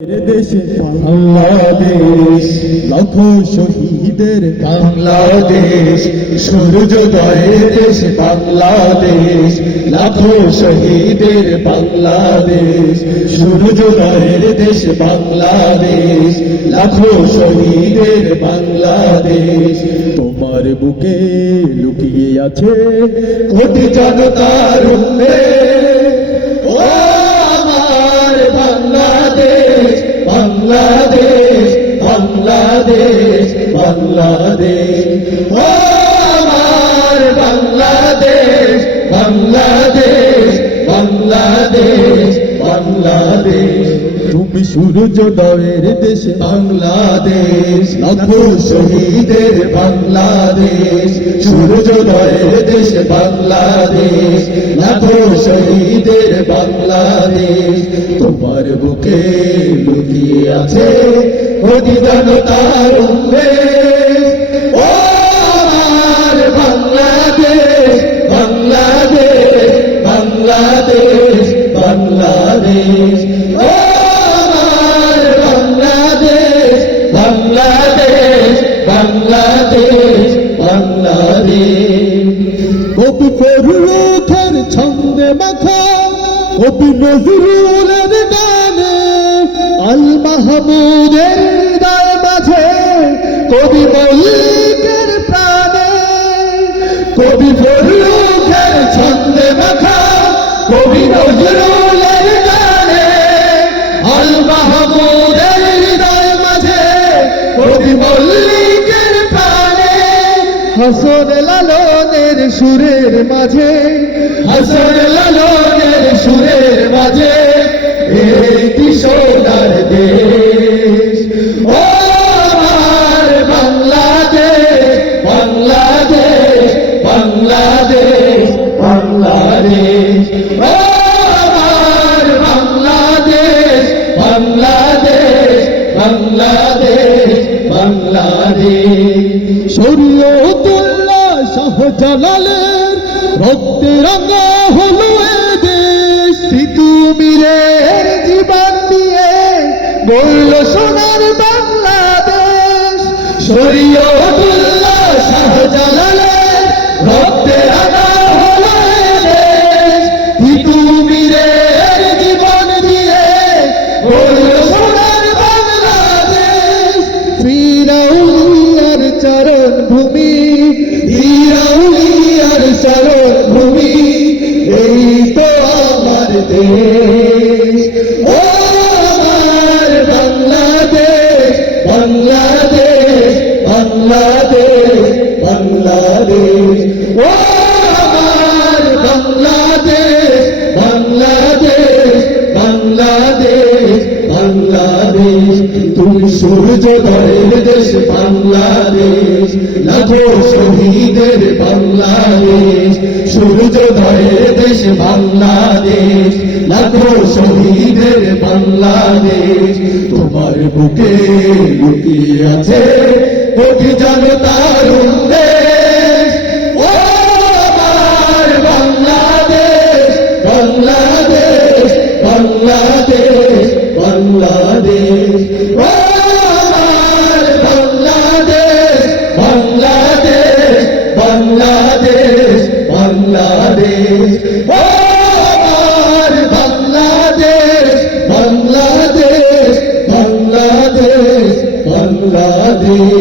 দেশে বাংলাদেশ, লাখো শহীদের বাংলাদেশ, সূর্যোদয়ের দেশ বাংলাদেশ, লাখো শহীদের বাংলাদেশ, সূর্যোদয়ের দেশ বাংলাদেশ, লাখো শহীদের বাংলাদেশ। তোমার বুকে লুকিয়ে আছে কোটি জনতার উল্লেখ। ও আমার বাংলাদেশ, বাংলাদেশ, বাংলাদেশ, বাংলাদেশ। ও আমার বাংলাদেশ, বাংলাদেশ, বাংলাদেশ, বাংলাদেশ। তুমি সূর্যোদয়ের দেশ বাংলাদেশ, লাখো শহীদের বাংলাদেশ, সূর্যোদয়ের দেশ বাংলাদেশ, লাখো শহীদের বাংলাদেশ। তোমার বুকে লুকিয়ে আছে কোটি জনতার উল্লেখ। ও আমার বাংলাদেশ, বাংলাদেশ, বাংলাদেশ, বাংলাদেশ। ও আমার বাংলাদেশ, বাংলাদেশ, বাংলাদেশ, বাংলাদেশ। কবি ফররুখের ছন্দে মাখা, কবি নজরুলের গানে, আল মাহমুদের হৃদয় মাঝে, কবি মল্লিকের প্রাণে। কবি ফররুখের ছন্দে মাখা, কবি নজরুলের গানে, আল মাহমুদের হৃদয় মাঝে, কবি মল্লিকের প্রাণে। হাসন লালনের সুরের মাঝে, হাসন লালনের সুরের মাঝে, এই সোনার দেশ। ও আমার বাংলাদেশ, বাংলাদেশ, বাংলাদেশ, বাংলাদেশ। ও আমার বাংলাদেশ, বাংলাদেশ, বাংলাদেশ, বাংলাদেশ। শরীয়তুল্লাহ শাহজালালের রক্তে রাঙা হলো এ দেশ। তিতুমিরের জীবন দিয়ে বলল সোনার বাংলাদেশ। শরীয়তুল্লাহ শাহজালালের রক্তে রাঙা হলো এ দেশ। তিতুমিরের জীবন দিয়ে বলল সোনার বাংলাদেশ। ফিরাউলিয়ার চরণ ভূমি, ফিরাউলিয়ার চরণ ভূমি, এই তো আমার দেশ। ও আমার বাংলাদেশ, বাংলাদেশ, বাংলাদেশ, বাংলাদেশ। ও আমার বাংলাদেশ, বাংলাদেশ, বাংলাদেশ, বাংলাদেশ। তুমি সূর্যোদয়ের দেশ বাংলাদেশ, লাখো শহীদের বাংলাদেশ, সূর্যোদয়ের দেশ বাংলাদেশ, লাখো শহীদের বাংলাদেশ। তোমার বুকে লুকিয়ে আছে কোটি জনতার উল্লেখ। ও আমার বাংলাদেশ, বাংলাদেশ, বাংলাদেশ, বাংলাদেশ। ও আমার বাংলাদেশ, বাংলাদেশ, বাংলাদেশ, বাংলাদেশ। ও আমার বাংলাদেশ, বাংলাদেশ, বাংলাদেশ, বাংলাদেশ।